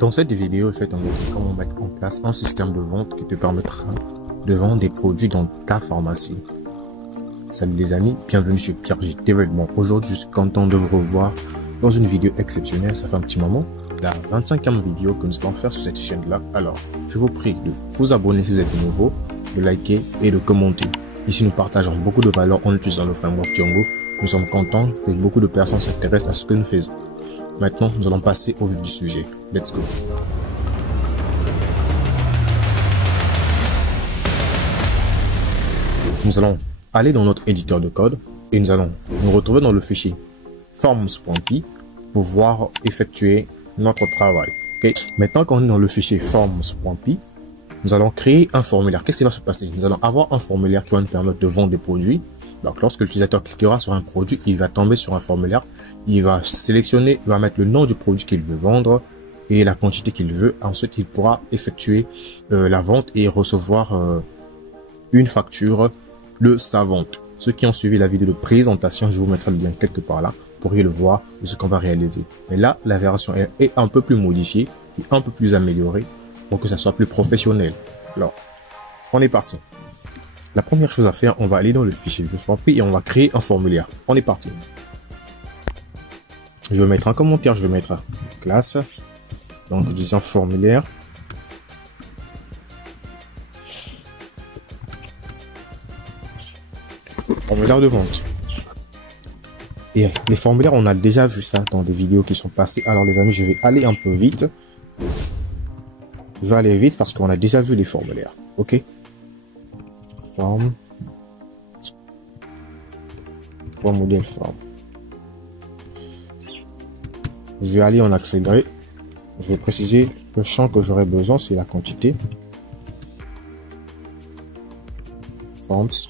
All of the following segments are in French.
Dans cette vidéo, je vais te montrer comment mettre en place un système de vente qui te permettra de vendre des produits dans ta pharmacie. Salut les amis, bienvenue sur Pierre JT Vêtements. Aujourd'hui, je suis content de vous revoir dans une vidéo exceptionnelle. Ça fait un petit moment. La 25e vidéo que nous allons faire sur cette chaîne-là. Alors, je vous prie de vous abonner si vous êtes nouveau, de liker et de commenter. Ici, nous partageons beaucoup de valeurs en utilisant le framework Django. Nous sommes contents que beaucoup de personnes s'intéressent à ce que nous faisons. Maintenant, nous allons passer au vif du sujet. Let's go. Nous allons aller dans notre éditeur de code et nous allons nous retrouver dans le fichier forms.py pour pouvoir effectuer notre travail. Okay. Maintenant qu'on est dans le fichier forms.py, nous allons créer un formulaire. Qu'est-ce qui va se passer? Nous allons avoir un formulaire qui va nous permettre de vendre des produits. Donc, lorsque l'utilisateur cliquera sur un produit, il va tomber sur un formulaire. Il va sélectionner, il va mettre le nom du produit qu'il veut vendre et la quantité qu'il veut. Ensuite, il pourra effectuer la vente et recevoir une facture de sa vente. Ceux qui ont suivi la vidéo de présentation, je vous mettrai le lien quelque part là pour le voir de ce qu'on va réaliser. Mais là, la version est un peu plus modifiée et un peu plus améliorée pour que ça soit plus professionnel. Alors, on est parti. La première chose à faire, on va aller dans le fichier et on va créer un formulaire. On est parti. Je vais mettre un commentaire, je vais mettre classe. Donc, disons formulaire. Formulaire de vente. Et les formulaires, on a déjà vu ça dans des vidéos qui sont passées. Alors les amis, je vais aller un peu vite. Je vais aller vite parce qu'on a déjà vu les formulaires. Ok? Forme. Pour modèle forme. Je vais aller en accéléré. Je vais préciser le champ que j'aurai besoin, c'est la quantité. Forms.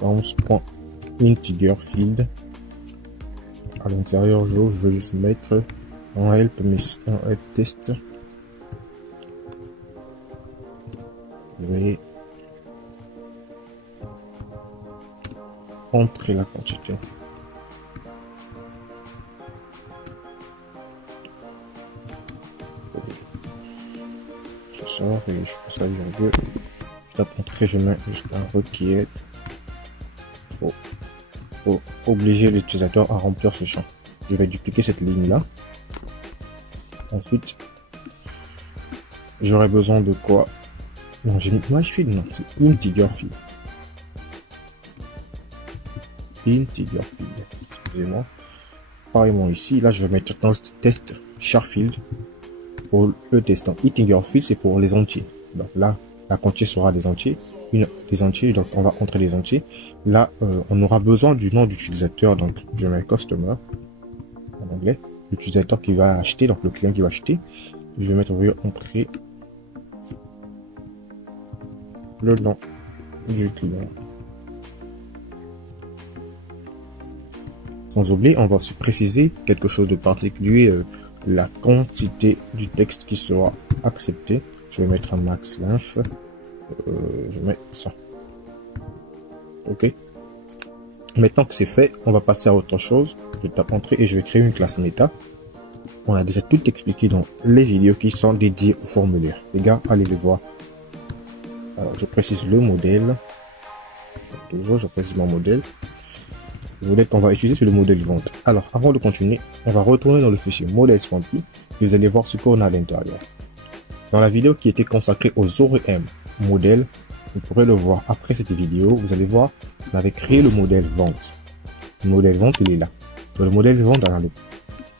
Forms.integer field. À l'intérieur, je vais juste mettre un help test. Je vais entrer la quantité. Je sors et je passe à virgule. Je tape entrer, je mets juste un requête pour obliger l'utilisateur à remplir ce champ. Je vais dupliquer cette ligne là. Ensuite, j'aurai besoin de quoi? Non, j'ai mis image field, non, c'est integer field. Integer field, excusez-moi. Pareillement ici, là je vais mettre dans test char field pour le test. Donc integer field c'est pour les entiers. Donc là, la quantité sera des entiers. Des entiers, donc on va entrer les entiers. Là, on aura besoin du nom d'utilisateur, donc je mets customer en anglais, l'utilisateur qui va acheter, donc le client qui va acheter. Je vais mettre entrer le nom du client. Sans oublier, on va se préciser quelque chose de particulier, la quantité du texte qui sera accepté. Je vais mettre un max length. Je mets ça. Ok. Maintenant que c'est fait, on va passer à autre chose. Je tape entrée et je vais créer une classe méta. On a déjà tout expliqué dans les vidéos qui sont dédiées au formulaire. Les gars, allez les voir. Alors, je précise le modèle. Toujours, je précise mon modèle. Le modèle qu'on va utiliser, c'est le modèle vente. Alors, avant de continuer, on va retourner dans le fichier modèle.py et vous allez voir ce qu'on a à l'intérieur. Dans la vidéo qui était consacrée aux ORM modèle, vous pourrez le voir après cette vidéo. Vous allez voir, on avait créé le modèle vente. Le modèle vente, il est là. Dans le modèle vente,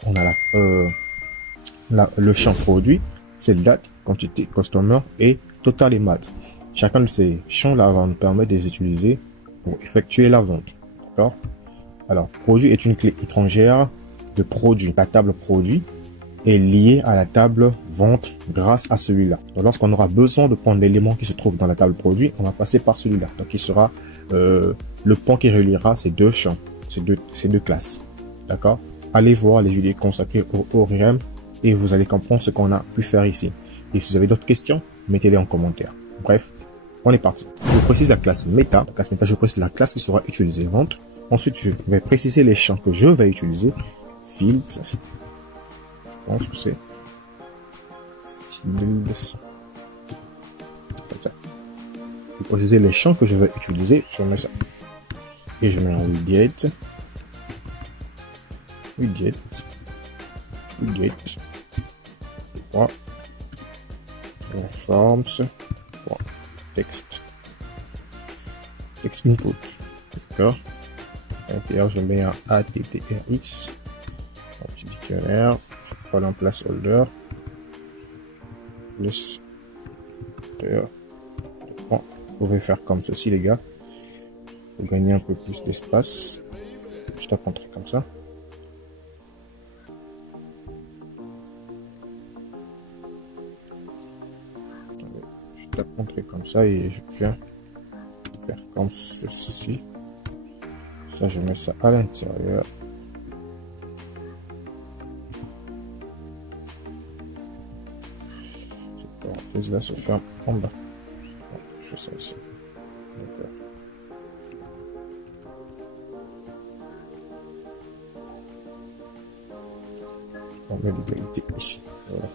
on a le champ produit, c'est date, quantité, customer et total et mat. Chacun de ces champs-là va nous permettre de les utiliser pour effectuer la vente. D'accord? Alors, produit est une clé étrangère de produit. La table produit est liée à la table vente grâce à celui-là. Lorsqu'on aura besoin de prendre l'élément qui se trouve dans la table produit, on va passer par celui-là. Donc, il sera le pont qui reliera ces deux champs, ces deux classes. D'accord? Allez voir les vidéos consacrées au ORM et vous allez comprendre ce qu'on a pu faire ici. Et si vous avez d'autres questions, mettez-les en commentaire. Bref, on est parti. Je précise la classe méta. La classe méta, je précise la classe qui sera utilisée vente. Ensuite, je vais préciser les champs que je vais utiliser. Fields. pense que c'est field, c'est ça. Comme ça. Pour préciser les champs que je vais utiliser, je mets ça. Et je mets un widget. Widget. Voilà. Je mets forms. Voilà. Texte input. D'accord. À l'intérieur, je mets un ATTRX. Un petit dictionnaire. Je prends un placeholder. Plus. Vous pouvez faire comme ceci, les gars. Pour gagner un peu plus d'espace. Je tape entrer comme ça. Je tape entrer comme ça et je viens faire comme ceci. Ça, je mets ça à l'intérieur. Cette parenthèse là se ferme en bas. Je fais ça ici. D'accord. On met l'égalité ici. Voilà.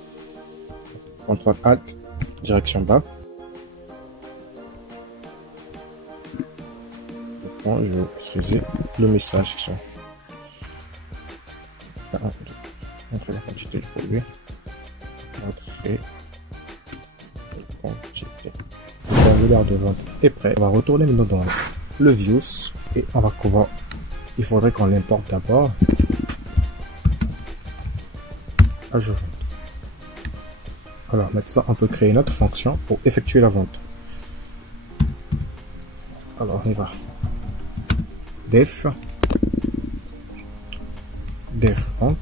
CTRL ALT, direction bas. Je vais utiliser le message qui sont entrer la quantité du produit. Entrer la quantité. Le formulaire de vente est prêt. On va retourner maintenant dans le views et on va pouvoir. Il faudrait qu'on l'importe d'abord. Je vente. Alors maintenant on peut créer notre fonction pour effectuer la vente. Alors on y va. Def vente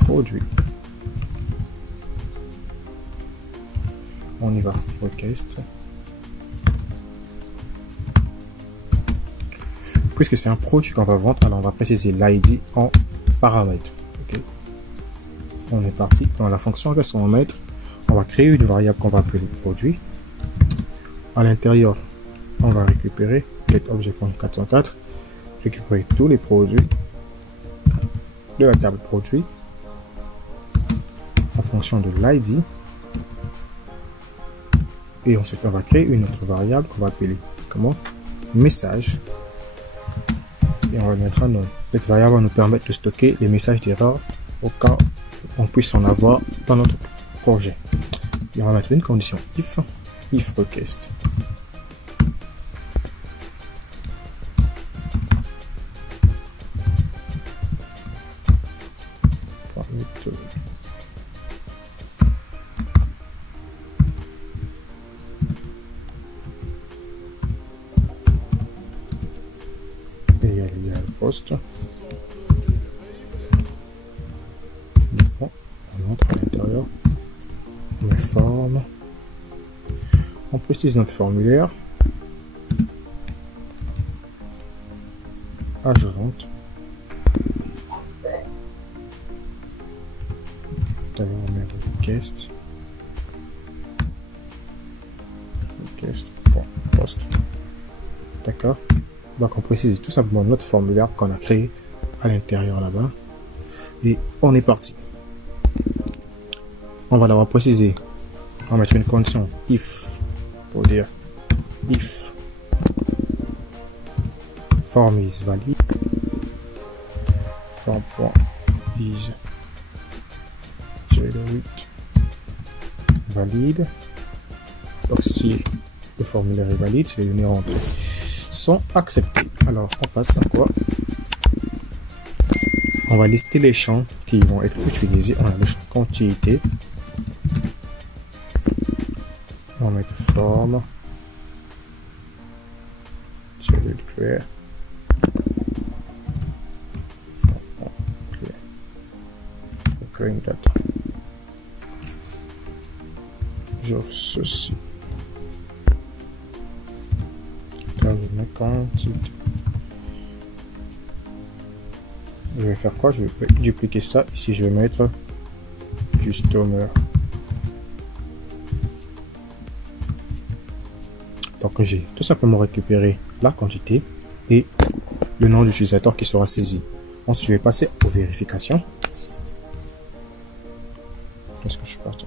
produit. On y va. Request. Puisque c'est un produit qu'on va vendre, alors on va préciser l'ID en paramètre. Okay. On est parti dans la fonction qu'est-ce qu'on va mettre. On va créer une variable qu'on va appeler produit. À l'intérieur, on va récupérer objet.404, récupérer tous les produits de la table produit en fonction de l'ID. Et ensuite, on va créer une autre variable qu'on va appeler comment message. Et on va mettre un nom. Cette variable va nous permettre de stocker les messages d'erreur au cas où on puisse en avoir dans notre projet. Et on va mettre une condition if request. Égal poste. Bon, on entre à l'intérieur. On met forme. On précise notre formulaire. Je vente. On met request. Bon, poste. D'accord. Donc on précise tout simplement notre formulaire qu'on a créé à l'intérieur là-bas. Et on est parti. On va l'avoir précisé. On va mettre une condition if pour dire if form is valid. Form.is valide. Donc si le formulaire est valide, c'est les données rentrées sont acceptés. Alors on passe à quoi? On va lister les champs qui vont être utilisés. On a le champ quantité. On va mettre forme. Create data. J'offre ceci. Quantité. Je vais faire quoi? Je vais dupliquer ça. Ici, je vais mettre customer. Donc, j'ai tout simplement récupéré la quantité et le nom d'utilisateur qui sera saisi. Ensuite, je vais passer aux vérifications. Est-ce que je suis parti?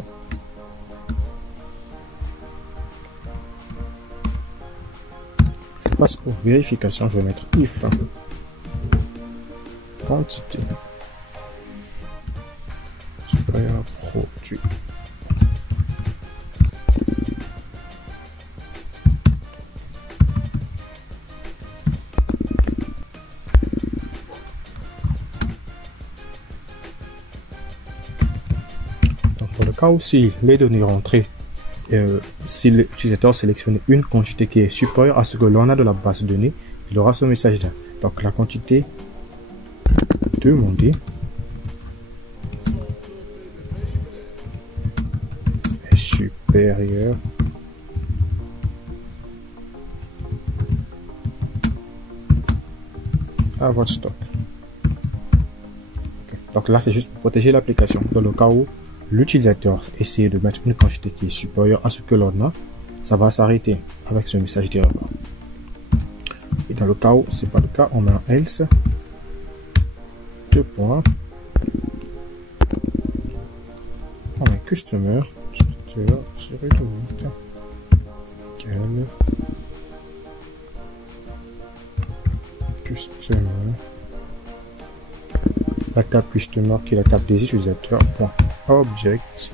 Je passe aux vérifications. Je vais mettre if quantité supérieure produit. Donc pour le cas où si les données rentrées, si l'utilisateur sélectionne une quantité qui est supérieure à ce que l'on a de la base de données, il aura ce message là. Donc la quantité demandée est supérieure à votre stock. Okay. Donc là c'est juste pour protéger l'application. Dans le cas où l'utilisateur essaie de mettre une quantité qui est supérieure à ce que l'on a, ça va s'arrêter avec ce message d'erreur. Et dans le cas où c'est pas le cas, on met un else, deux points, on met customer, customer, la table customer qui est la table des utilisateurs, point object,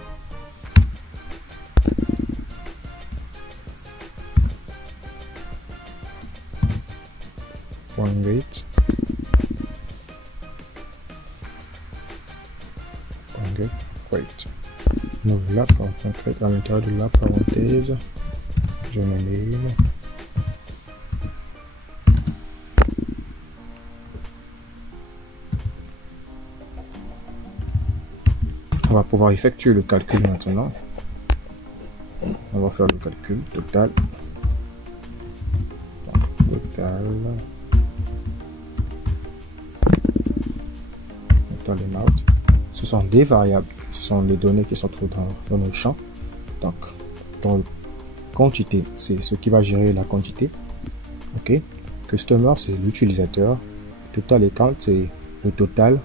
point get, wait. Nous voilà pour concrète à l'intérieur de la parenthèse. Je mets name. On va pouvoir effectuer le calcul maintenant. On va faire le calcul total. Donc, total amount. Ce sont des variables, ce sont les données qui sont trouvées dans nos champs. Donc, dans le quantité, c'est ce qui va gérer la quantité. Ok. Customer, c'est l'utilisateur. Total account, c'est le total.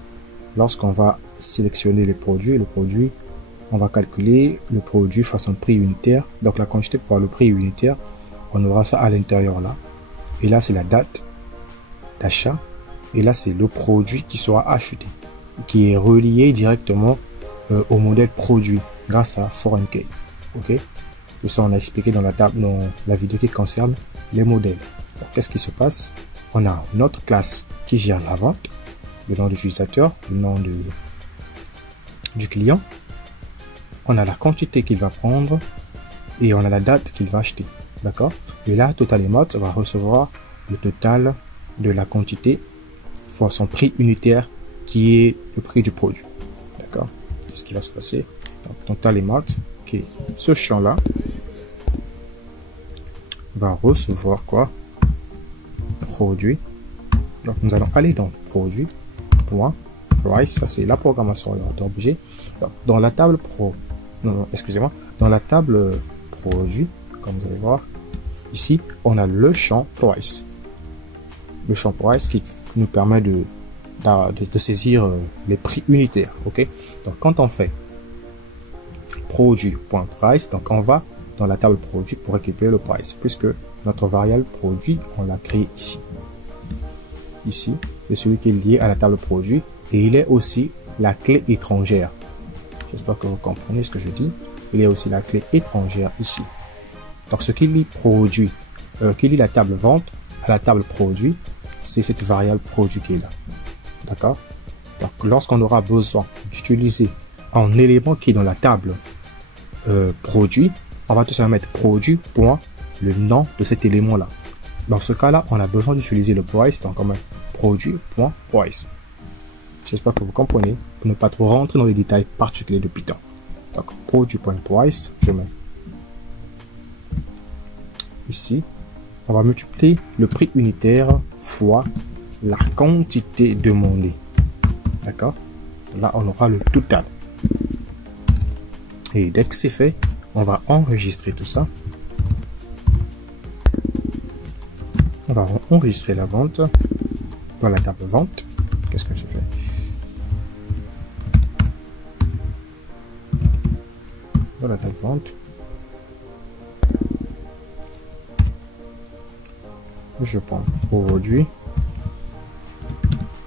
Lorsqu'on va sélectionner le produit, on va calculer le produit façon prix unitaire. Donc la quantité pour le prix unitaire, on aura ça à l'intérieur là. Et là, c'est la date d'achat. Et là, c'est le produit qui sera acheté, qui est relié directement au modèle produit grâce à foreign key. Ok. Tout ça, on a expliqué dans la table, dans la vidéo qui concerne les modèles. Qu'est-ce qui se passe? On a notre classe qui gère la vente, le nom d'utilisateur, le nom du client. On a la quantité qu'il va prendre et on a la date qu'il va acheter. D'accord? Et là, Total Amount va recevoir le total de la quantité fois son prix unitaire qui est le prix du produit. D'accord? C'est ce qui va se passer. Donc, Total Amount, qui est ce champ-là, va recevoir quoi? Produit. Donc, nous allons aller dans produit. Point. Price, ça c'est la programmation d'objet. Dans la table excusez-moi, dans la table produit, comme vous allez voir ici, on a le champ price. Le champ price qui nous permet de saisir les prix unitaires. Ok. Donc quand on fait produit.price, donc on va dans la table produit pour récupérer le price, puisque notre variable produit, on l'a créé ici. Ici, c'est celui qui est lié à la table produit. Et il est aussi la clé étrangère. J'espère que vous comprenez ce que je dis. Il est aussi la clé étrangère ici. Donc, ce qui lie produit, qui lie la table vente à la table produit, c'est cette variable produit qui est là. D'accord? Donc, lorsqu'on aura besoin d'utiliser un élément qui est dans la table produit, on va tout simplement mettre produit point le nom de cet élément là. Dans ce cas là, on a besoin d'utiliser le price, donc on met produit point price. J'espère que vous comprenez pour ne pas trop rentrer dans les détails particuliers de Python. Donc, produit.price, je mets ici. On va multiplier le prix unitaire fois la quantité demandée. D'accord? Là, on aura le total. Et dès que c'est fait, on va enregistrer tout ça. On va enregistrer la vente dans la table vente. Qu'est-ce que j'ai fait? dans la table vente, je prends produit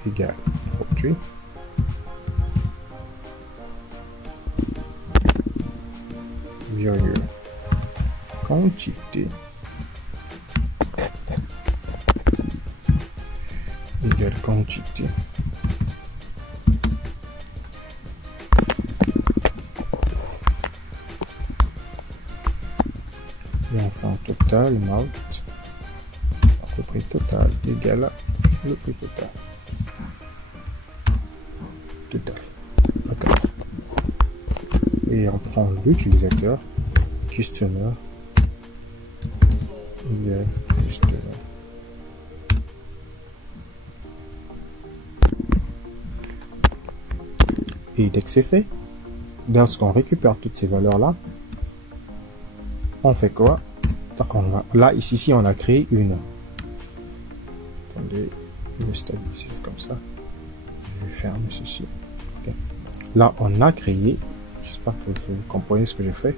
égal produit, virgule quantité égale quantité et enfin total amount, le prix total égale le prix total. D'accord. Et on prend l'utilisateur customer égale customer. Et dès que c'est fait, lorsqu'on récupère toutes ces valeurs là, on fait quoi? Donc on va là ici on a créé une. Attendez, je vais stabiliser comme ça. Je vais fermer ceci. Okay. Là on a créé, j'espère que vous comprenez ce que je fais.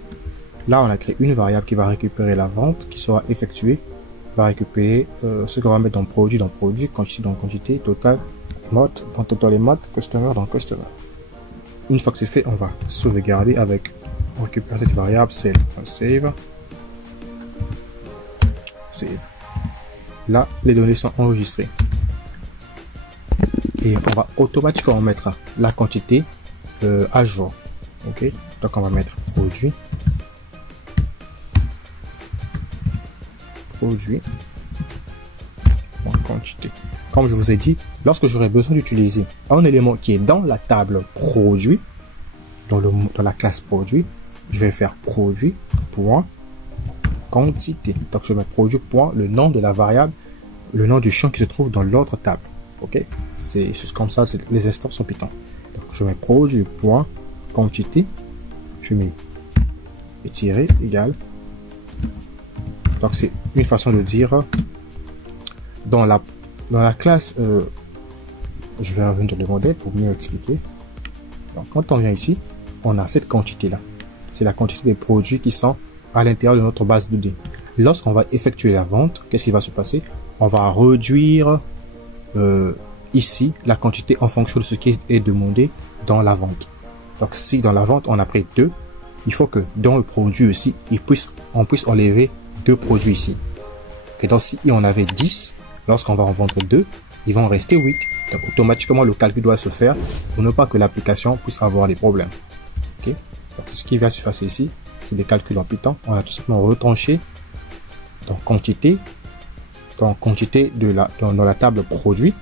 Là on a créé une variable qui va récupérer la vente qui sera effectuée, va récupérer ce qu'on va mettre dans produit, quantité dans quantité, total, mode dans total et mode, customer dans customer. Une fois que c'est fait, on va sauvegarder avec, on récupère cette variable, save. Là, les données sont enregistrées. Et on va automatiquement mettre la quantité à jour. Ok, donc on va mettre produit en quantité. Comme je vous ai dit, lorsque j'aurai besoin d'utiliser un élément qui est dans la table produit, dans la classe produit, je vais faire produit point quantité. Donc je vais mettre produit point le nom de la variable, le nom du champ qui se trouve dans l'autre table. Ok, c'est comme ça, les instances en Python. Donc je mets produit point quantité, je mets tiret égal. Donc c'est une façon de dire dans la classe, je vais revenir dans le modèle pour mieux expliquer. Donc quand on vient ici, on a cette quantité là, c'est la quantité des produits qui sont à l'intérieur de notre base de données. Lorsqu'on va effectuer la vente, qu'est-ce qui va se passer? On va réduire ici la quantité en fonction de ce qui est demandé dans la vente. Donc si dans la vente on a pris 2, il faut que dans le produit aussi, on puisse enlever 2 produits ici. Et donc si on avait 10, lorsqu'on va en vendre 2, ils vont rester 8. Donc automatiquement le calcul doit se faire pour ne pas que l'application puisse avoir des problèmes. Okay? Donc ce qui va se passer ici, c'est des calculs en Python. On a tout simplement retranché dans quantité dans la table produit.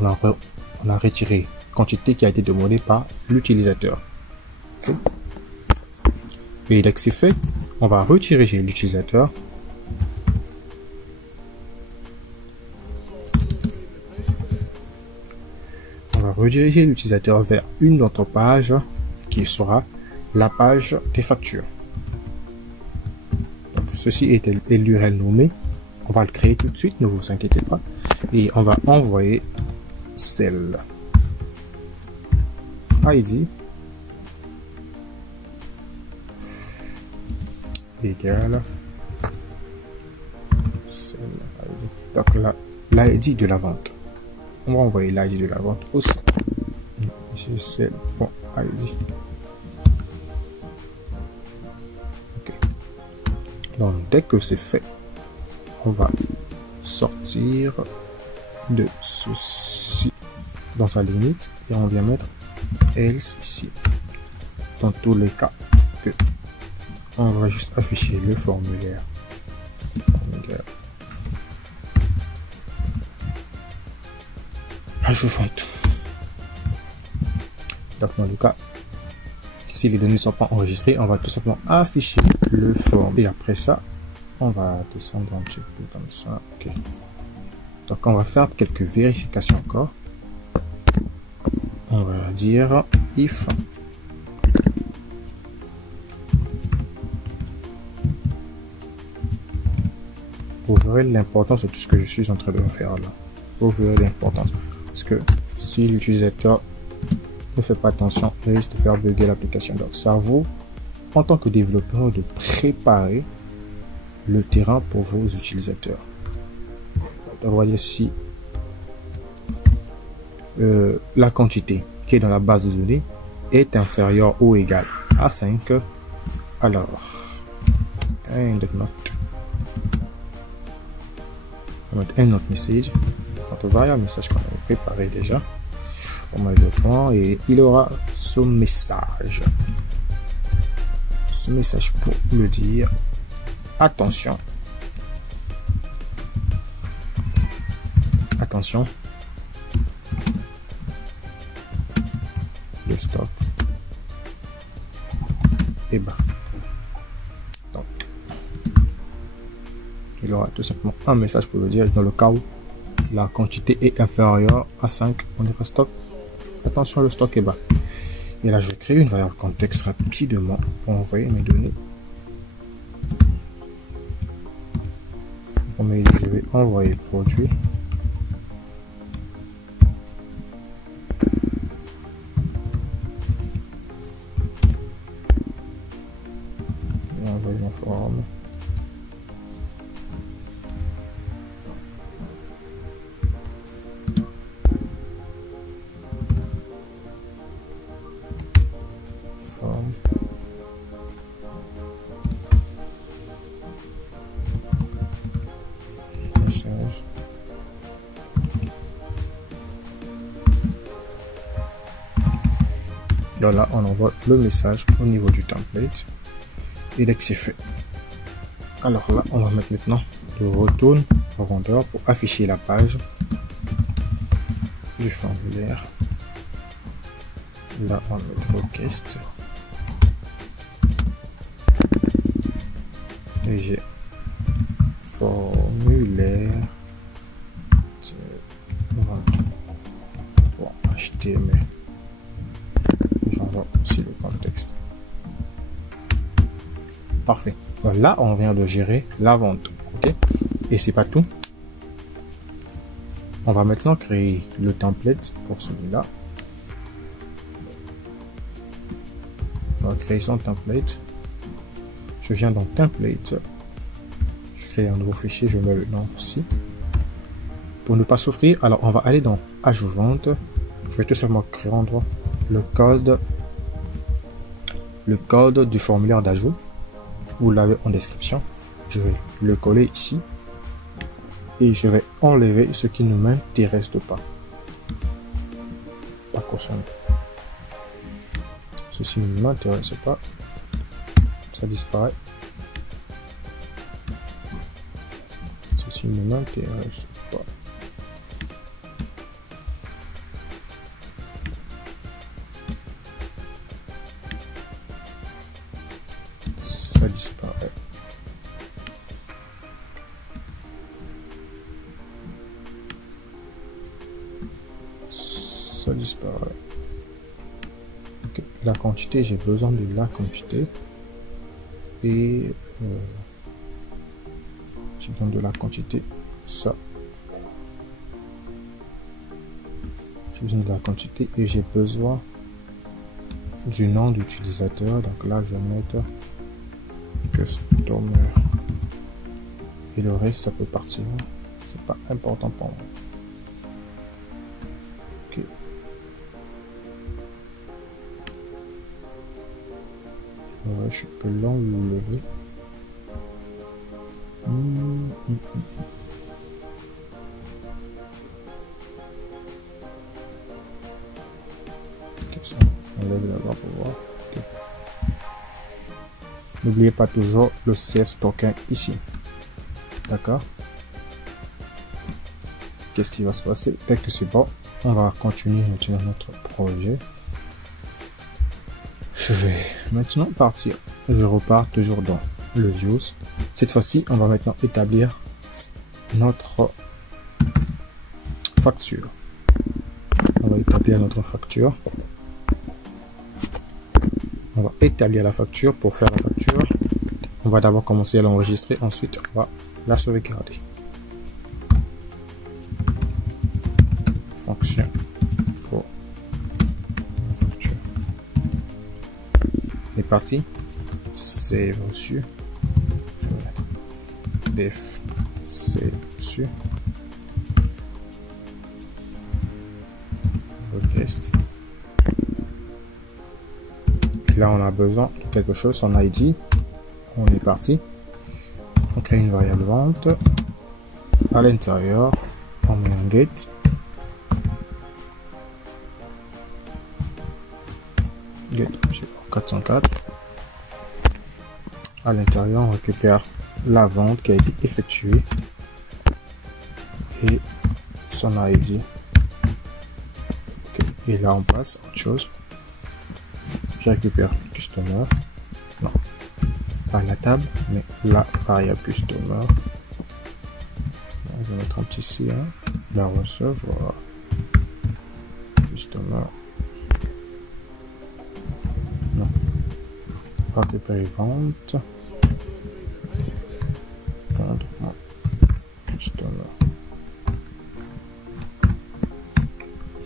On a retiré quantité qui a été demandée par l'utilisateur. Okay? Et dès que c'est fait, on va retirer l'utilisateur. On va rediriger l'utilisateur vers une autre page qui sera la page des factures. Donc, ceci est l'URL nommé. On va le créer tout de suite, ne vous inquiétez pas. Et on va envoyer celle ID égale celle ID. Donc l'ID de la vente. On va envoyer l'ID de la vente aussi. Ici, celle.id. Ok. Donc, dès que c'est fait, on va sortir de ceci dans sa limite et on vient mettre else ici. Dans tous les cas que on va juste afficher le formulaire. Ajout vente. Donc dans le cas, si les données ne sont pas enregistrées, on va tout simplement afficher le form. Et après ça, on va descendre un petit peu comme ça. Ok. Donc on va faire quelques vérifications encore. On va dire if vous verrez l'importance de tout ce que je suis en train de faire là. Vous verrez l'importance. Parce que si l'utilisateur ne fait pas attention, il risque de faire bugger l'application. Donc c'est à vous en tant que développeur de préparer le terrain pour vos utilisateurs. On va dire ici la quantité qui est dans la base de données est inférieure ou égale à 5. Alors, end note. On va mettre un autre message. Notre variable message qu'on avait préparé déjà. On met le point et il aura ce message. Ce message pour le dire. Attention. Attention. Le stock est bas. Donc, il aura tout simplement un message pour le dire dans le cas où la quantité est inférieure à 5. On est stock. Attention, le stock est bas. Et là, je vais créer une variable contexte rapidement pour envoyer mes données. Je vais envoyer le produit. Et envoyer ma forme. Message. Là, on envoie le message au niveau du template et dès que c'est fait, alors là, on va mettre maintenant le retourne au vendeur pour afficher la page du formulaire. Là, on met request et j'ai formulaire pour HTML. J'envoie aussi le contexte. Parfait. Donc là, on vient de gérer la vente. Ok. Et c'est pas tout. On va maintenant créer le template pour celui-là. On va créer son template. Je viens dans template. Je crée un nouveau fichier. Je mets le nom ici. Pour ne pas souffrir, alors on va aller dans ajout vente. Je vais tout simplement prendre le code du formulaire d'ajout. Vous l'avez en description. Je vais le coller ici et je vais enlever ce qui ne m'intéresse pas. Pas cautionné. Ceci ne m'intéresse pas. Ça disparaît. Ceci ne m'intéresse pas. Ça disparaît. Ça disparaît. Okay. La quantité, j'ai besoin de la quantité. Et j'ai besoin de la quantité. Ça. J'ai besoin de la quantité et j'ai besoin du nom d'utilisateur. Donc là, je vais mettre customer et le reste ça peut partir, c'est pas important pour moi. Ok, ouais, je peux l'enlever. Ok, ça enlève là-bas pour voir. Okay. N'oubliez pas toujours le CF token ici. D'accord. Qu'est-ce qui va se passer? Dès que c'est bon, on va continuer maintenant notre projet. Je vais maintenant partir. Je repars toujours dans le views. Cette fois-ci, on va maintenant établir notre facture. On va établir notre facture. On va établir la facture. Pour faire la facture, on va d'abord commencer à l'enregistrer, ensuite on va la sauvegarder. Fonction pour la facture. C'est parti. save reçu. Def save reçu. Test. Là, on a besoin de quelque chose, son ID. On est parti. On crée une variable vente. À l'intérieur, on met un get. Get 404. À l'intérieur, on récupère la vente qui a été effectuée et son ID. Okay. Et là, on passe à autre chose. Je récupère customer. Non, pas la table, mais la variable customer. Je vais mettre un petit C, hein. La recevoir. Customer. Non. Récupérer vente. Vente. Non. Customer.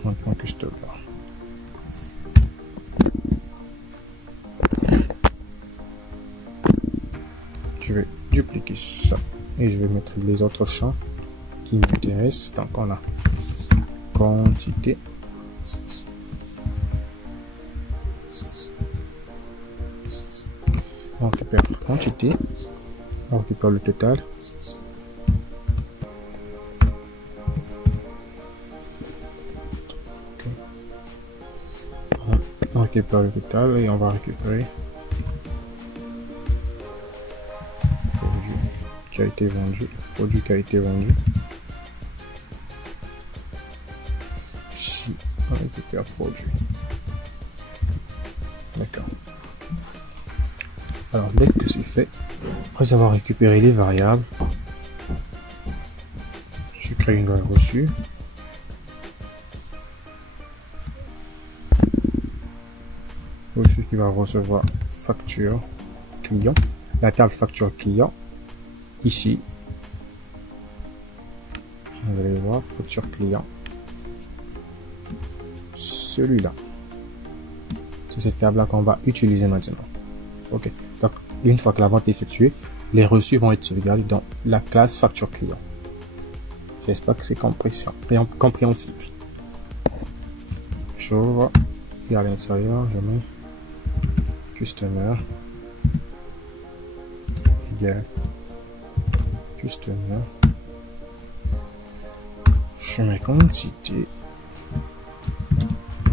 Maintenant customer. Je vais dupliquer ça et je vais mettre les autres champs qui m'intéressent. Donc on a quantité, on récupère quantité, on récupère le total, okay. On récupère le total et on va récupérer qui a été vendu, produit qui a été vendu. Si on récupère produit, d'accord. Alors dès que c'est fait, après avoir récupéré les variables, je crée une valeur reçue. Reçu qui va recevoir facture client, la table facture client. Ici, vous allez voir facture client, celui-là. C'est cette table là qu'on va utiliser maintenant. Ok, donc une fois que la vente est effectuée, les reçus vont être sauvegardés dans la classe facture client. J'espère que c'est compréhensible. J'ouvre et à l'intérieur je mets customer égal customer, je mets quantité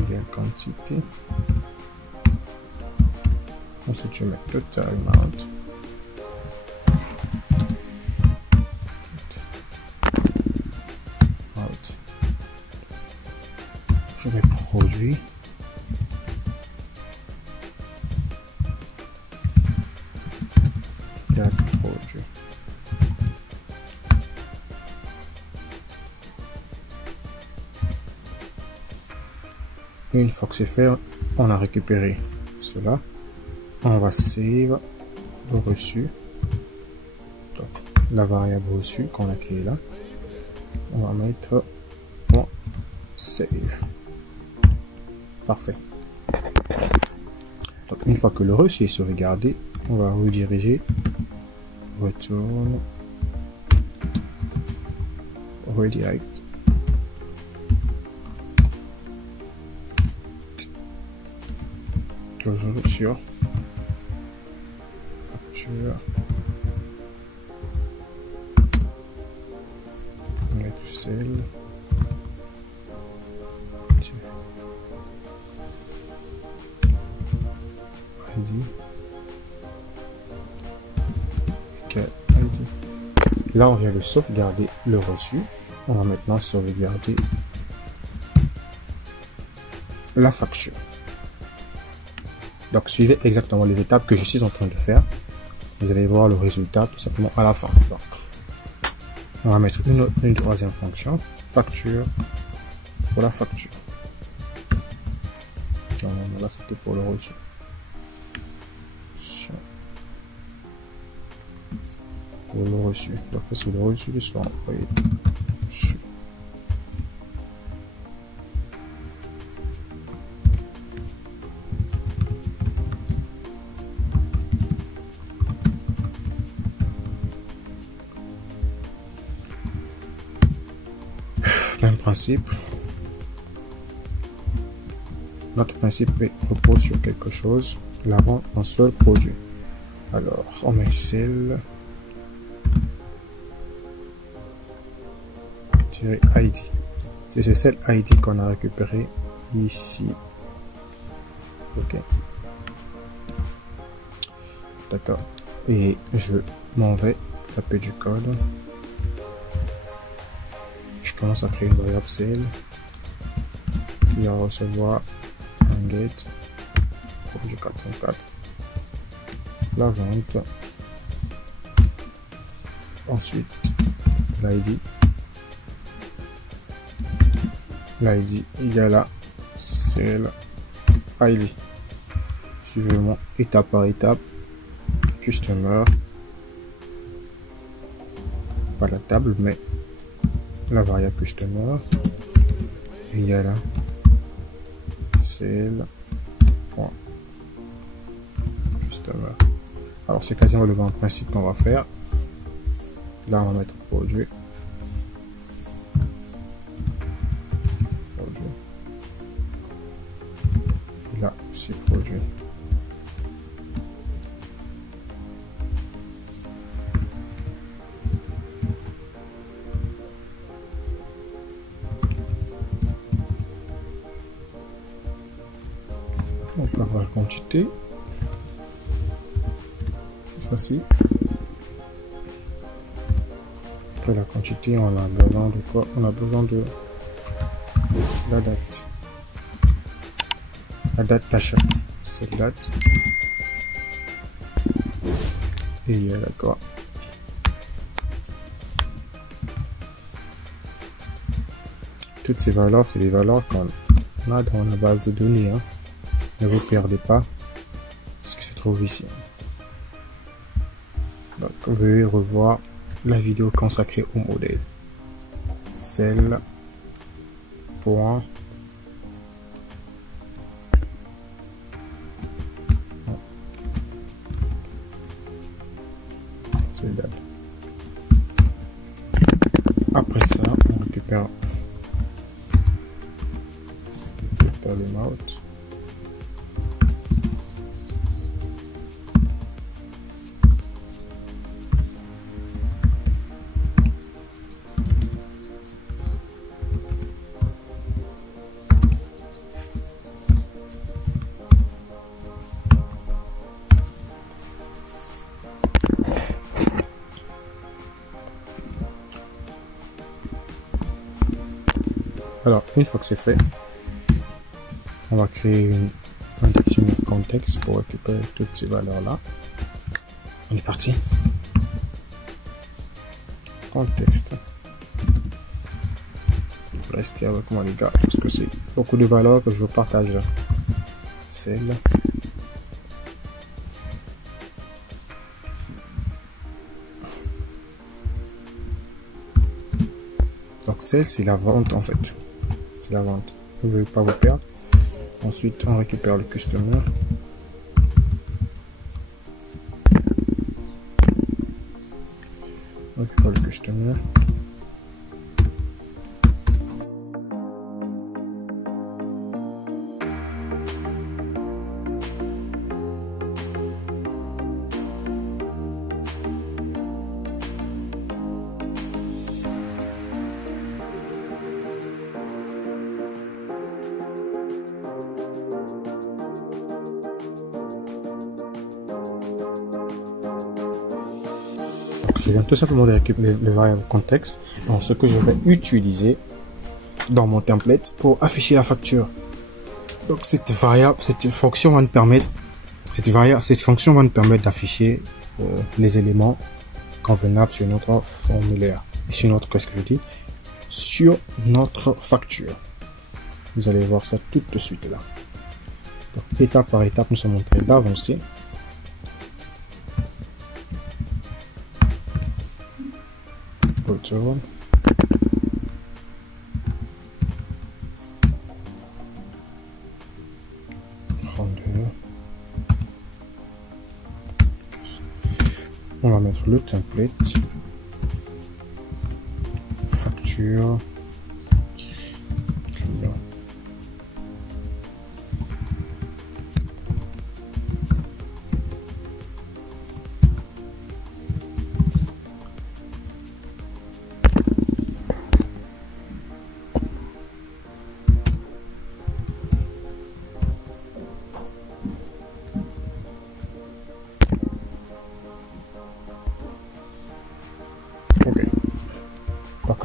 égale quantité, ensuite je mets total amount, je mets produit, égale produit. Une fois que c'est fait, on a récupéré cela. On va save le reçu. Donc, la variable reçue qu'on a créée là. On va mettre .save. Parfait. Donc, une fois que le reçu est sauvegardé, on va rediriger. Retourne. Redirect. Toujours sur facture, mettre celle, ID, ID. Là on vient de sauvegarder le reçu. On va maintenant sauvegarder la facture. Donc suivez exactement les étapes que je suis en train de faire. Vous allez voir le résultat tout simplement à la fin. Donc, on va mettre une troisième fonction, facture, pour la facture. Là c'était pour le reçu. Pour le reçu. Donc c'est le reçu qui soit envoyé. Reçu. Même principe. Notre principe repose sur quelque chose, l'avant un seul produit. Alors, on met cell .id. C'est ce cell ID qu'on a récupéré ici. Ok. D'accord. Et je m'en vais taper du code. Je commence à créer une variable cell. Il va recevoir un get produit 404. La vente. Ensuite, l'ID. L'ID égale à cell ID. Suivez-moi étape par étape. Customer. Pas la table, mais la variable customer égale à cell point customer. Alors c'est quasiment le même principe qu'on va faire. Là on va mettre produit. Et là c'est produit. Donc là, on va la quantité. C'est facile. Après la quantité, on a besoin de quoi? On a besoin de la date. La date d'achat. C'est date. Et il y a quoi? Toutes ces valeurs, c'est les valeurs qu'on a dans la base de données. Hein. Ne vous perdez pas ce qui se trouve ici. Donc, vous pouvez revoir la vidéo consacrée au modèle. Celle point après ça, on récupère le mount. Alors, une fois que c'est fait, on va créer un dictionnaire contexte pour récupérer toutes ces valeurs-là. On est parti. Contexte. Restez avec moi les gars, parce que c'est beaucoup de valeurs que je veux partager. Celle. Donc celle, c'est la vente en fait. C'est la vente. Vous ne voulez pas vous perdre. Ensuite, on récupère le customer. On récupère le customer. Je viens tout simplement de récupérer les variables contexte dans ce que je vais utiliser dans mon template pour afficher la facture. Donc cette fonction va nous permettre d'afficher les éléments convenables sur notre formulaire et sur notre sur notre facture. Vous allez voir ça tout de suite là. Donc, étape par étape, nous sommes en train d'avancer. Retour. On va mettre le template facture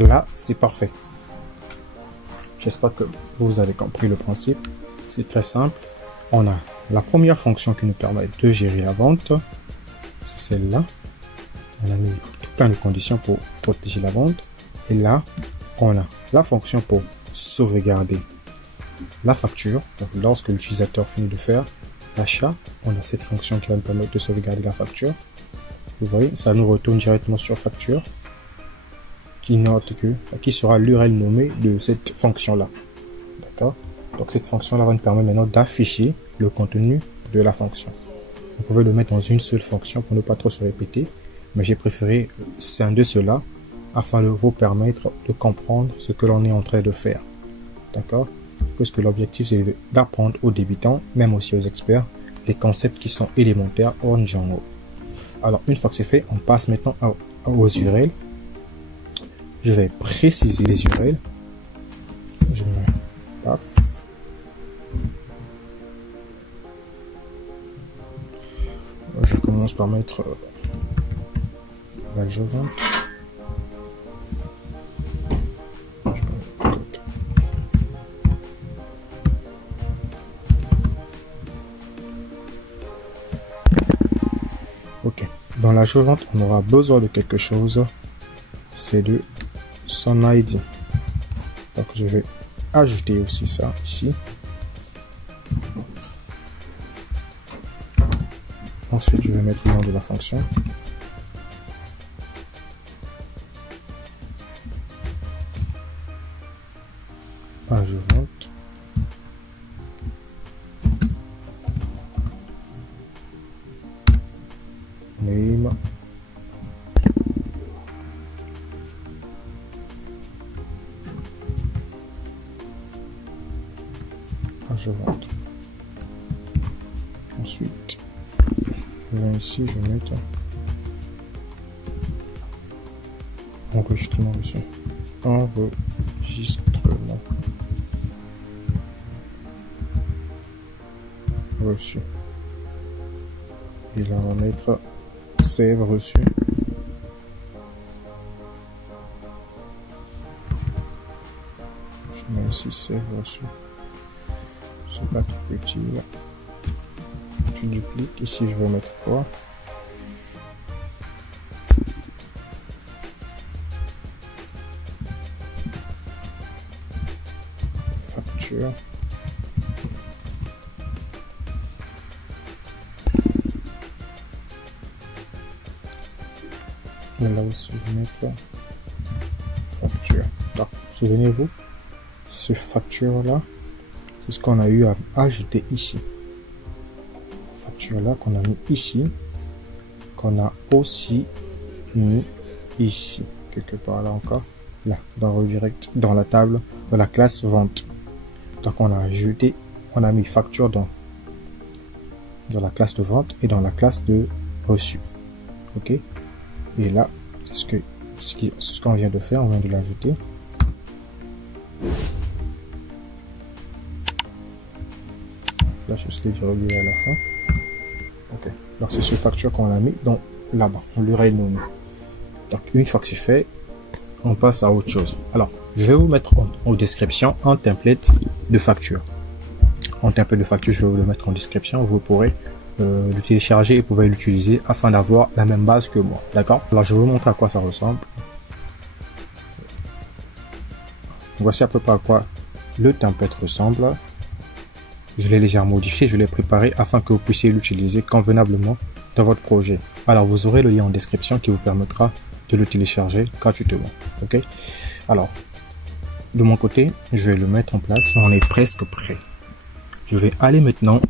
là, c'est parfait. J'espère que vous avez compris le principe. C'est très simple. On a la première fonction qui nous permet de gérer la vente. C'est celle-là. On a mis tout plein de conditions pour protéger la vente. Et là, on a la fonction pour sauvegarder la facture. Donc, lorsque l'utilisateur finit de faire l'achat, on a cette fonction qui va nous permettre de sauvegarder la facture. Vous voyez, ça nous retourne directement sur facture, qui note qui sera l'URL nommée de cette fonction-là. D'accord? Donc, cette fonction-là va nous permettre maintenant d'afficher le contenu de la fonction. Vous pouvez le mettre dans une seule fonction pour ne pas trop se répéter, mais j'ai préféré scinder cela afin de vous permettre de comprendre ce que l'on est en train de faire. D'accord? Puisque l'objectif, c'est d'apprendre aux débutants, même aussi aux experts, les concepts qui sont élémentaires en general. Alors, une fois que c'est fait, on passe maintenant aux URL. Je vais préciser les URL. Je mets paf. Je commence par mettre la journée. Ok. Dans la journée, on aura besoin de quelque chose. C'est de son ID. Donc je vais ajouter aussi ça ici. Ensuite, je vais mettre le nom de la fonction. Page vente. Name. Page vente. Ensuite, je viens ici, je vais mettre enregistrement reçu. Enregistrement reçu. Et là, on va mettre save reçu. Je mets ici save reçu. C'est pas trop petit là. Je duplique. Ici, je vais mettre quoi? Facture. Et là aussi, je vais mettre facture. Donc, souvenez-vous, ce facture-là, c'est ce qu'on a eu à ajouter ici. Facture-là qu'on a mis ici, qu'on a aussi mis ici, quelque part là encore, là, dans Redirect, dans la table, dans la classe vente. Donc, on a ajouté, on a mis facture dans la classe de vente et dans la classe de reçu. Ok? Et là, c'est ce qu'on vient de faire, on vient de l'ajouter. Là, je suis relié à la fin. Ok. Donc, c'est ce facture qu'on a mis dans là-bas, on l'URL nommé. Donc, une fois que c'est fait, on passe à autre chose. Alors, je vais vous mettre en description un template de facture. Un template de facture, je vais vous le mettre en description. Vous pourrez le télécharger et vous pouvez l'utiliser afin d'avoir la même base que moi. D'accord? Alors, je vais vous montrer à quoi ça ressemble. Voici à peu près à quoi le template ressemble. Je l'ai légèrement modifié, je l'ai préparé afin que vous puissiez l'utiliser convenablement dans votre projet. Alors, vous aurez le lien en description qui vous permettra de le télécharger gratuitement. Ok? Alors, de mon côté, je vais le mettre en place. On est presque prêt. Je vais aller maintenant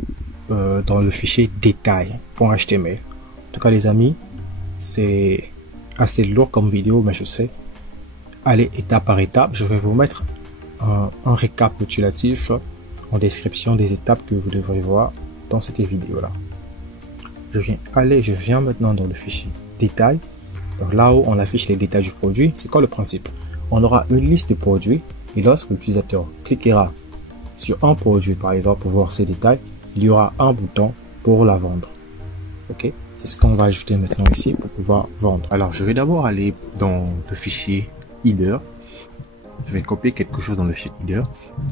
dans le fichier détail.html. En tout cas, les amis, c'est assez lourd comme vidéo, mais je sais. Allez étape par étape. Je vais vous mettre un récapitulatif en description des étapes que vous devrez voir dans cette vidéo-là. Je viens maintenant dans le fichier détail. Donc là-haut, on affiche les détails du produit. C'est quoi le principe? On aura une liste de produits et lorsque l'utilisateur cliquera sur un produit, par exemple, pour voir ses détails, il y aura un bouton pour la vendre. Ok? C'est ce qu'on va ajouter maintenant ici pour pouvoir vendre. Alors, je vais d'abord aller dans le fichier header je vais copier quelque chose dans le fichier header.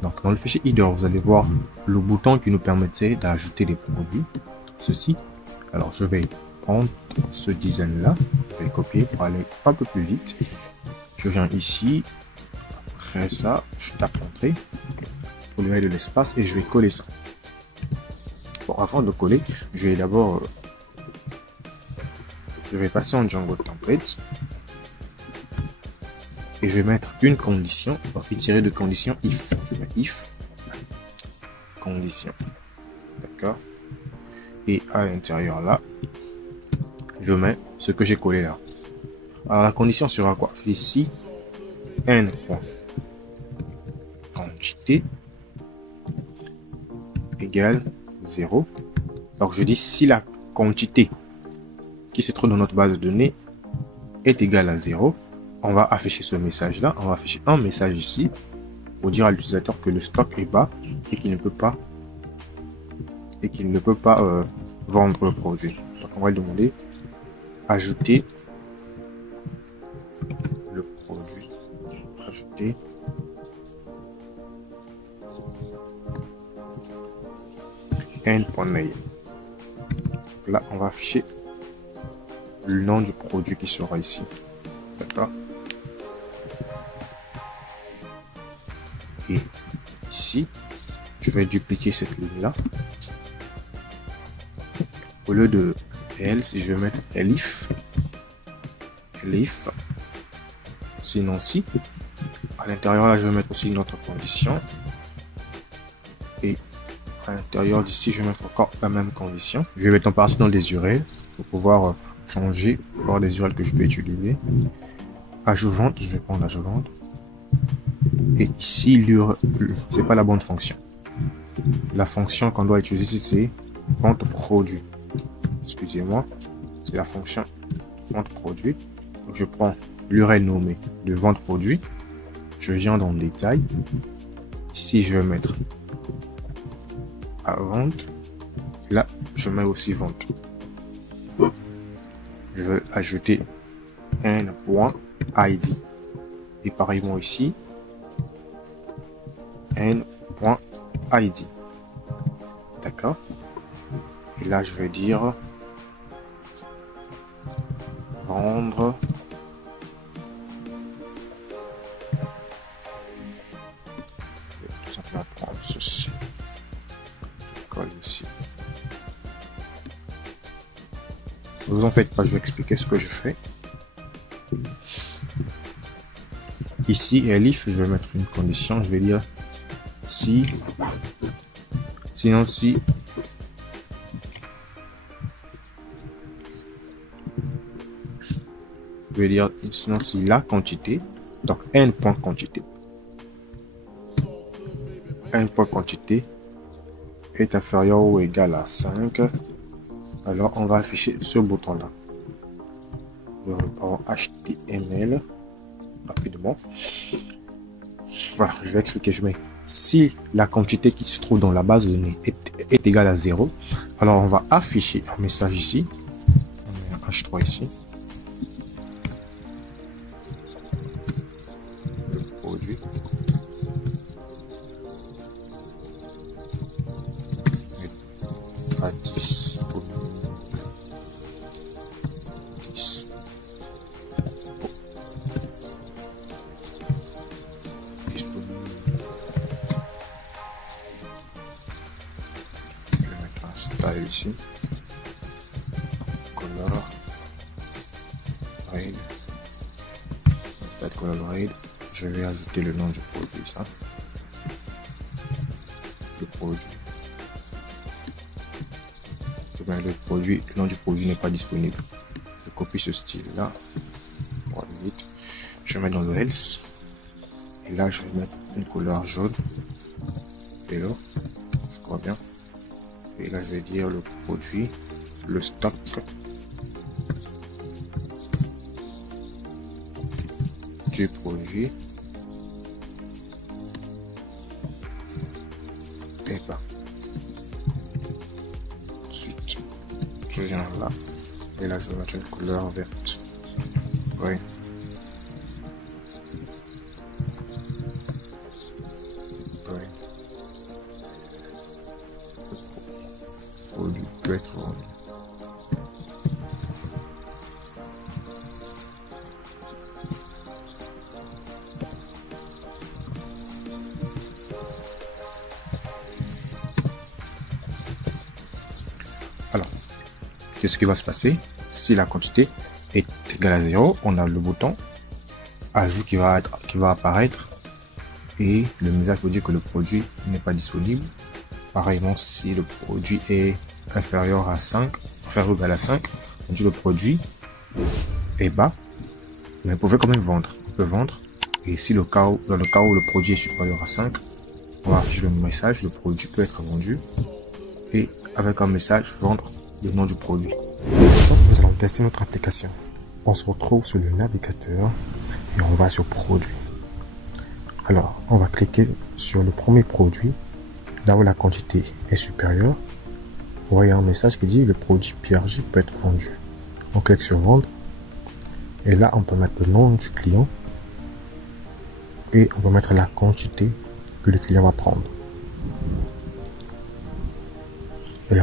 Donc dans le fichier header, vous allez voir le bouton qui nous permettait d'ajouter des produits. Ceci. Alors je vais prendre ce design là, je vais copier pour aller un peu plus vite. Je viens ici, après ça, je tape entrée pour lui mettre de l'espace et je vais coller ça. Bon, avant de coller, je vais d'abord, je vais passer en Django template et je vais mettre une condition, une série de conditions if. Je mets if condition, d'accord. Et à l'intérieur là, je mets ce que j'ai collé là. Alors la condition sera quoi? Je dis si n point quantité égale 0. Donc je dis si la quantité qui se trouve dans notre base de données est égale à 0, on va afficher ce message là. On va afficher un message ici pour dire à l'utilisateur que le stock est bas et qu'il ne peut pas vendre le produit. Donc on va lui demander ajouter le produit, ajouter n.mail. Là on va afficher le nom du produit qui sera ici, d'accord. Et ici je vais dupliquer cette ligne là. Au lieu de else, je vais mettre elif, sinon si. À l'intérieur là, je vais mettre aussi une autre condition. Et à l'intérieur d'ici, je vais mettre encore la même condition. Je vais mettre en partie dans les URL pour pouvoir changer, voir les URL que je peux utiliser. Ajout vente, je vais prendre ajout vente. Et ici, c'est pas la bonne fonction. La fonction qu'on doit utiliser, c'est vente produit. Excusez-moi, c'est la fonction vente produit. Donc je prends l'URL nommé de vente produit. Je viens dans le détail. Ici, je vais mettre à vente. Là, je mets aussi vente. Je vais ajouter n.id. Et pareillement ici, n.id. D'accord. Et là, je vais dire vendre je vais tout simplement prendre ceci, je colle ici. Ne vous en faites pas, je vais expliquer ce que je fais. Ici, elif, je vais mettre une condition, je vais dire si, sinon si je vais dire sinon si la quantité, donc n.quantité est inférieur ou égal à 5, alors on va afficher ce bouton là. Je reprends HTML rapidement. Voilà, je vais expliquer. Je mets si la quantité qui se trouve dans la base de données est égale à 0, alors on va afficher un message ici. On met un H3 ici. Produit à disponible. Je vais mettre un style ici. Color red. Style color red. Je vais ajouter le nom du produit, ça. Le produit. Je mets le produit, le nom du produit n'est pas disponible. Je copie ce style-là. Pour aller vite. Je mets dans le else. Et là, je vais mettre une couleur jaune. Et là, je crois bien. Et là, je vais dire le produit, le stock. Du produit. Et là. Ensuite, je viens là. Et là, je vais mettre une couleur verte. Oui. qu'est-ce qui va se passer? Si la quantité est égale à 0, on a le bouton ajout qui va apparaître et le message peut dire que le produit n'est pas disponible. Pareillement, si le produit est inférieur à 5, inférieur ou égal à 5, on dit le produit est bas, mais vous pouvez quand même vendre. On peut vendre. Et si dans le cas où le produit est supérieur à 5, on va afficher le message, le produit peut être vendu. Et avec un message, vendre le nom du produit. Nous allons tester notre application. On se retrouve sur le navigateur et on va sur produit. Alors, on va cliquer sur le premier produit, là où la quantité est supérieure. Vous voyez un message qui dit le produit PRJ peut être vendu. On clique sur vendre. Et là, on peut mettre le nom du client. Et on peut mettre la quantité que le client va prendre. Et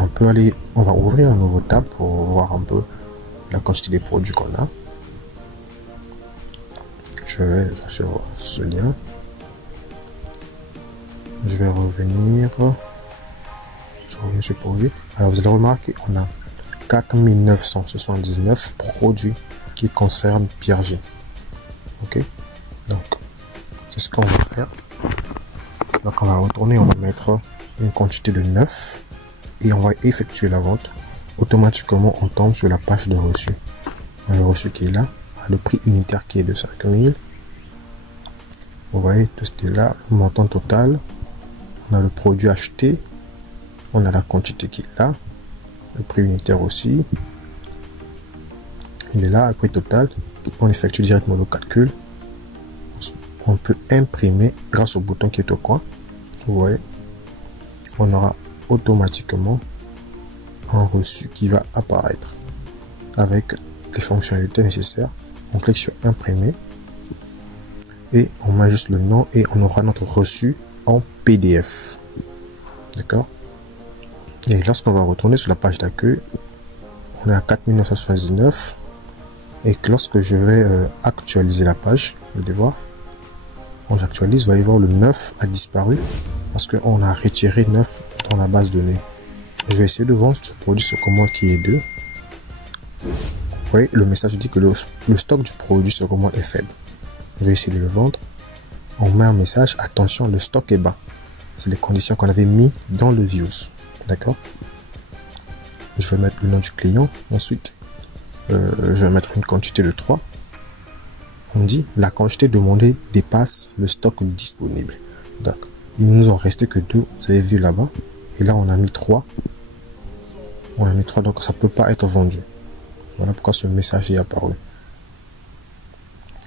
on va ouvrir un nouveau tab pour voir un peu la quantité des produits qu'on a. Je vais sur ce lien. Je vais revenir. Je reviens sur produit. Alors vous allez remarquer, on a 4979 produits qui concernent PRJ. Ok, donc c'est ce qu'on va faire. Donc on va retourner, on va mettre une quantité de 9 et on va effectuer la vente. Automatiquement on tombe sur la page de reçu. Le reçu qui est là, le prix unitaire qui est de 5000. Vous voyez tout ce qui est là, le montant total. On a le produit acheté, on a la quantité qui est là, le prix unitaire aussi. Il est là, le prix total. On effectue directement le calcul. On peut imprimer grâce au bouton qui est au coin. Vous voyez, on aura automatiquement un reçu qui va apparaître avec les fonctionnalités nécessaires. On clique sur imprimer et on met juste le nom et on aura notre reçu en PDF. D'accord? Et lorsqu'on va retourner sur la page d'accueil, on est à 4979 et que lorsque je vais actualiser la page, vous allez voir, quand j'actualise, vous allez voir le 9 a disparu parce qu'on a retiré 9 dans la base de données. Je vais essayer de vendre ce produit sur commande qui est 2. Vous voyez, le message dit que le stock du produit sur commande est faible. Je vais essayer de le vendre. On met un message, attention, le stock est bas. C'est les conditions qu'on avait mis dans le views. D'accord? Je vais mettre le nom du client. Ensuite, je vais mettre une quantité de 3. On dit la quantité demandée dépasse le stock disponible. Donc, il nous en restait que 2. Vous avez vu là-bas. Et là, on a mis 3. On a mis 3, donc ça ne peut pas être vendu. Voilà pourquoi ce message est apparu.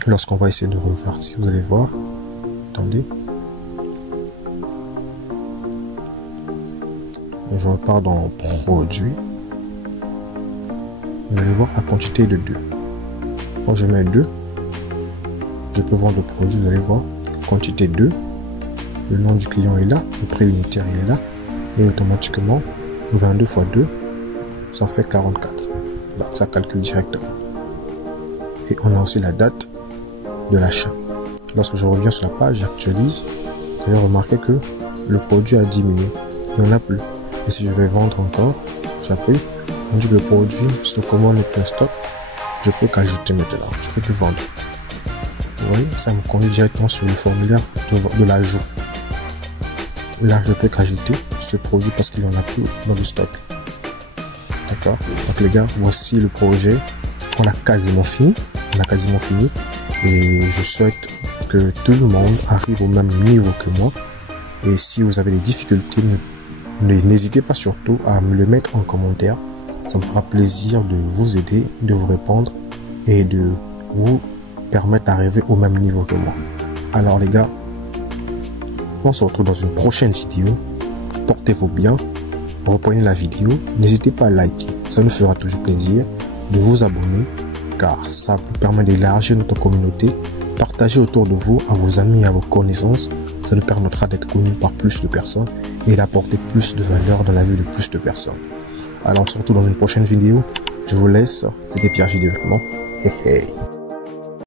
Lorsqu'on va essayer de repartir, vous allez voir. Attendez. Je repars dans produit. Vous allez voir la quantité est de 2. Quand je mets 2, je peux vendre le produit. Vous allez voir quantité 2. Le nom du client est là. Le prix unitaire est là. Et automatiquement, 22 fois 2, ça fait 44. Donc ça calcule directement. Et on a aussi la date de l'achat. Lorsque je reviens sur la page, j'actualise, vous allez remarquer que le produit a diminué. Il n'y en a plus. Et si je vais vendre encore, j'appuie, on dit que le produit sur commande n'est plus en stock. Je peux qu'ajouter maintenant. Je peux plus vendre. Vous voyez, ça me conduit directement sur le formulaire de l'ajout. Là, je peux qu'ajouter ce produit parce qu'il n'y en a plus dans le stock. D'accord? Donc les gars, voici le projet. On a quasiment fini. Et je souhaite que tout le monde arrive au même niveau que moi. Et si vous avez des difficultés, n'hésitez pas surtout à me le mettre en commentaire. Ça me fera plaisir de vous aider, de vous répondre et de vous permettre d'arriver au même niveau que moi. Alors les gars, on se retrouve dans une prochaine vidéo. Portez-vous bien. Reprenez la vidéo. N'hésitez pas à liker. Ça nous fera toujours plaisir de vous abonner car ça nous permet d'élargir notre communauté. Partagez autour de vous, à vos amis et à vos connaissances. Ça nous permettra d'être connus par plus de personnes et d'apporter plus de valeur dans la vie de plus de personnes. Alors on se retrouve dans une prochaine vidéo. Je vous laisse. C'était PRJ Développement. Hey hey.